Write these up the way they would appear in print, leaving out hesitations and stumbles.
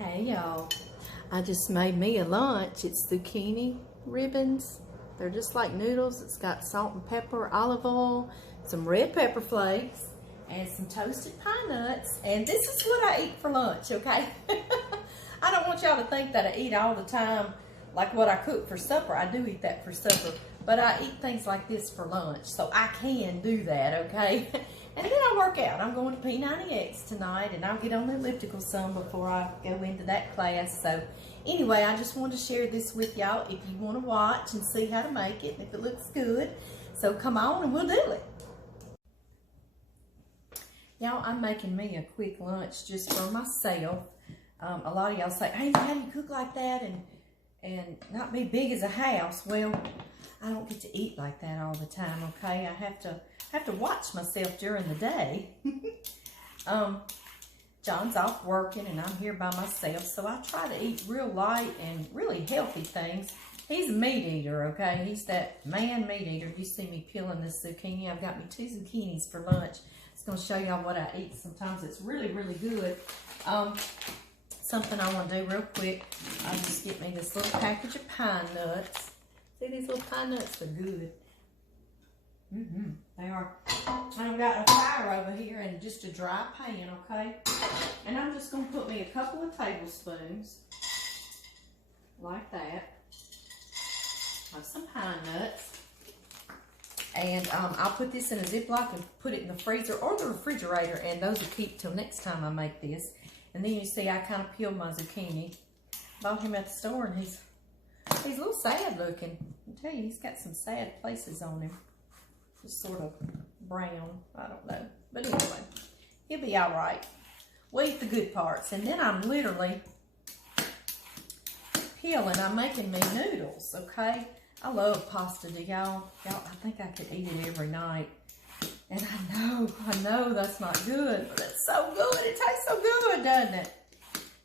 Hey y'all, I just made me a lunch. It's zucchini ribbons. They're just like noodles. It's got salt and pepper, olive oil, some red pepper flakes, and some toasted pine nuts. And this is what I eat for lunch, okay? I don't want y'all to think that I eat all the time like what I cook for supper. I do eat that for supper, but I eat things like this for lunch, so I can do that, okay? And then I work out. I'm going to P90X tonight, and I'll get on the elliptical some before I go into that class. So anyway, I just wanted to share this with y'all if you want to watch and see how to make it, and if it looks good. So come on and we'll do it. Y'all, I'm making me a quick lunch just for myself. A lot of y'all say, hey, how do you cook like that and not be big as a house? Well, I don't get to eat like that all the time, okay? I have to watch myself during the day. John's off working and I'm here by myself, so I try to eat real light and really healthy things. He's a meat eater, okay? He's that man meat eater. You see me peeling this zucchini. I've got me 2 zucchinis for lunch. It's gonna show y'all what I eat. Sometimes it's really, really good. Something I want to do real quick, I'll just get me this little package of pine nuts. See, these little pine nuts are good. They are. I've got a fire over here and just a dry pan, okay? And I'm just going to put me a couple of tablespoons, like that, of some pine nuts. And I'll put this in a Ziploc and put it in the freezer or the refrigerator, and those will keep till next time I make this. And then you see I kind of peeled my zucchini. Bought him at the store, and he's a little sad looking. I tell you, he's got some sad places on him. Just sort of brown, I don't know. But anyway, he'll be all right. We'll eat the good parts. And then I'm literally peeling. I'm making me noodles, okay? I love pasta, do y'all? I think I could eat it every night. And I know that's not good, but it's so good. It tastes so good, doesn't it?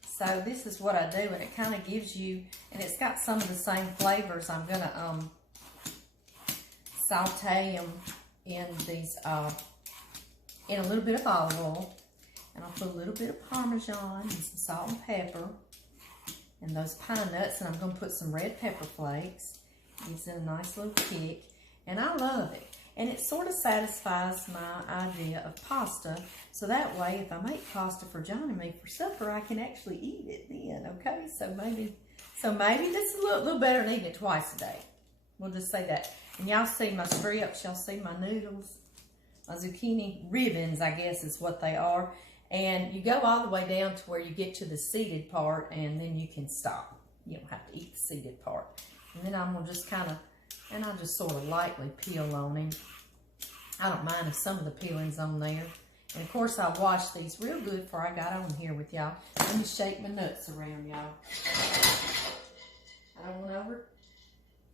So this is what I do, and it kind of gives you, and it's got some of the same flavors. I'm gonna saute them in these, in a little bit of olive oil, and I'll put a little bit of Parmesan and some salt and pepper, and those pine nuts, and I'm gonna put some red pepper flakes. Gives it a nice little kick, and I love it. And it sort of satisfies my idea of pasta. So that way, if I make pasta for John and me for supper, I can actually eat it then, okay? So maybe this is a little better than eating it twice a day. We'll just say that. And y'all see my strips, y'all see my noodles, my zucchini ribbons, I guess is what they are. And you go all the way down to where you get to the seeded part, and then you can stop. You don't have to eat the seeded part. And then I'm gonna just kind of, and I'll just sort of lightly peel on him. I don't mind if some of the peeling's on there. And of course, I washed these real good before I got on here with y'all. Let me shake my nuts around, y'all. I don't want to over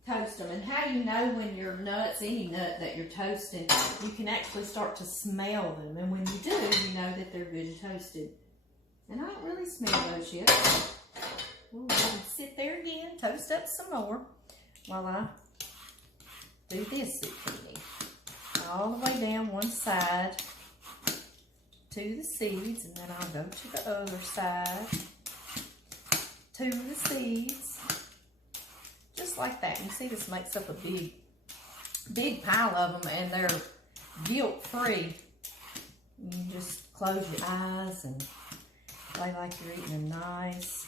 toast them. And how you know when your nuts, any nut that you're toasting, you can actually start to smell them. And when you do, you know that they're good and toasted. And I don't really smell those yet. We'll let them sit there again, toast up some more while I do this zucchini. All the way down one side to the seeds, and then I'll go to the other side to the seeds, just like that. You see, this makes up a big pile of them, and they're guilt-free. You just close your eyes and play like you're eating a nice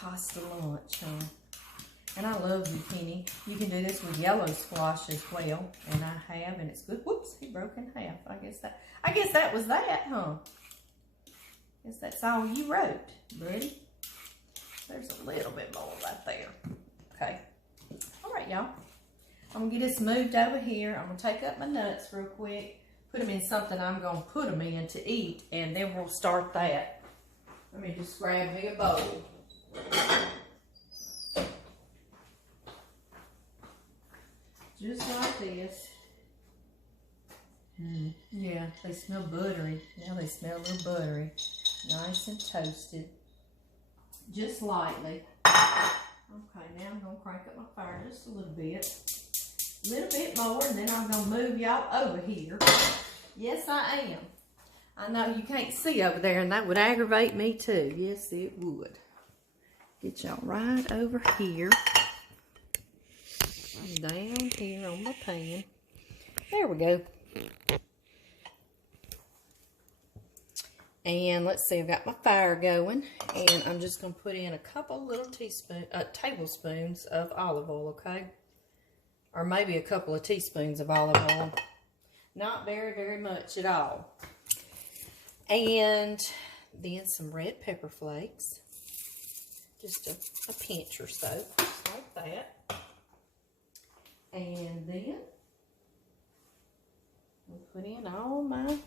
pasta lunch, huh? And I love zucchini. You can do this with yellow squash as well, and I have, and it's good. Whoops, he broke in half. I guess that was that, huh? Guess that's all you wrote, buddy. There's a little bit more right there. Okay. All right, y'all. I'm gonna get this moved over here. I'm gonna take up my nuts real quick, put them in something I'm gonna put them in to eat, and then we'll start that. Let me just grab me a bowl. Just like this. Yeah, they smell buttery. Now they smell a little buttery. Nice and toasted. Just lightly. Okay, now I'm going to crank up my fire just a little bit. A little bit more, and then I'm going to move y'all over here. Yes, I am. I know you can't see over there, and that would aggravate me too. Yes, it would. Get y'all right over here. Down here on my pan. There we go. And let's see, I've got my fire going, and I'm just going to put in a couple little tablespoons of olive oil, okay? Or maybe a couple of teaspoons of olive oil. Not very, very much at all. And then some red pepper flakes. Just a pinch or so, just like that. And then I'll put in all my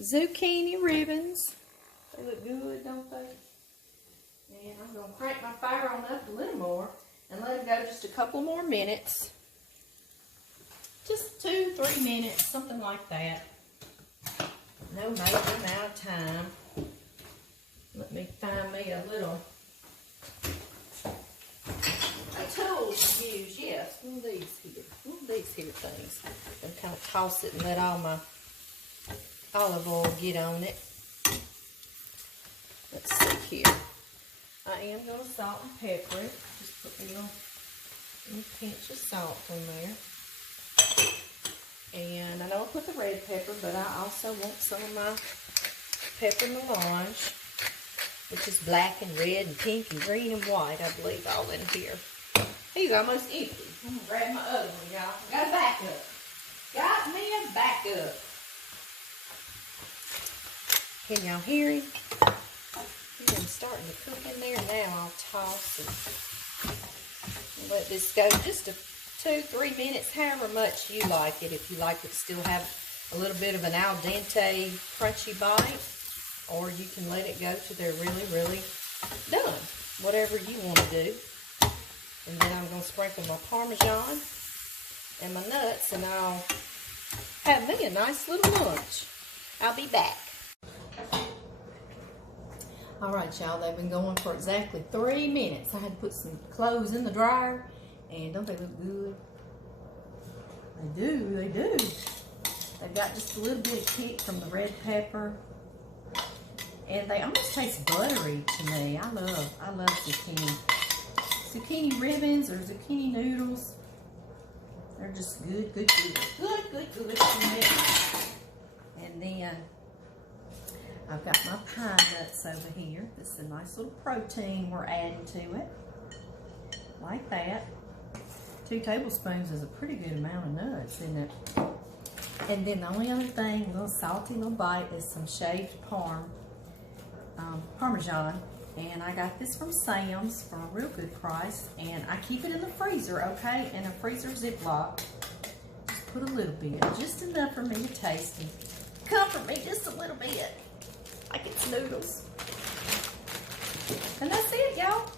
zucchini ribbons. They look good, don't they? And I'm going to crank my fire on up a little more and let it go just a couple more minutes. Just 2-3 minutes, something like that. No major amount of time. Let me find me a tool to use. Yes, one of these here. One of these here things. And kind of toss it and let all my olive oil get on it. Let's see here. I am going to salt and pepper it. Just put a little pinch of salt in there. And I know I put the red pepper, but I also want some of my pepper melange, which is black and red and pink and green and white, I believe, all in here. He's almost empty. I'm going to grab my other one, y'all. Got a backup. Got me a backup. Can y'all hear him? He's starting to cook in there now. I'll toss and let this go just 2-3 minutes, however much you like it. If you like it still have a little bit of an al dente crunchy bite, or you can let it go till they're really, really done. Whatever you want to do. And then I'm going to sprinkle my Parmesan and my nuts, and I'll have me a nice little lunch. I'll be back. Alright, y'all, they've been going for exactly 3 minutes. I had to put some clothes in the dryer, and don't they look good? They do, they do. They've got just a little bit of kick from the red pepper. And they almost taste buttery to me. I love zucchini. Zucchini ribbons or zucchini noodles. They're just good to me. And then I've got my pine nuts over here. This is a nice little protein we're adding to it. Like that. 2 tablespoons is a pretty good amount of nuts, isn't it? And then the only other thing, a little salty little bite, is some shaved Parmesan. And I got this from Sam's for a real good price. And I keep it in the freezer, okay? In a freezer Ziploc. Just put a little bit, just enough for me to taste and comfort me just a little bit. Like it's noodles. And that's it, y'all.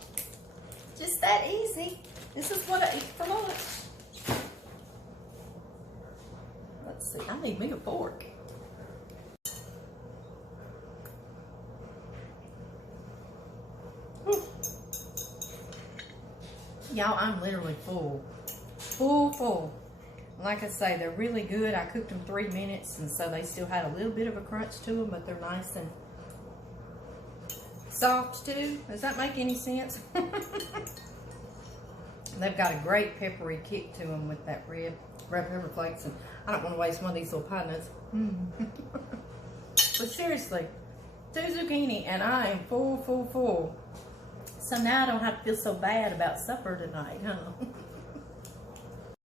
Just that easy. This is what I eat for lunch. Let's see, I need me a fork. Y'all, I'm literally full. Full. Like I say, they're really good. I cooked them 3 minutes, and so they still had a little bit of a crunch to them, but they're nice and soft too. Does that make any sense? They've got a great peppery kick to them with that red pepper flakes, and I don't want to waste one of these little pine nuts. But seriously, 2 zucchini, and I am full. So now I don't have to feel so bad about supper tonight, huh?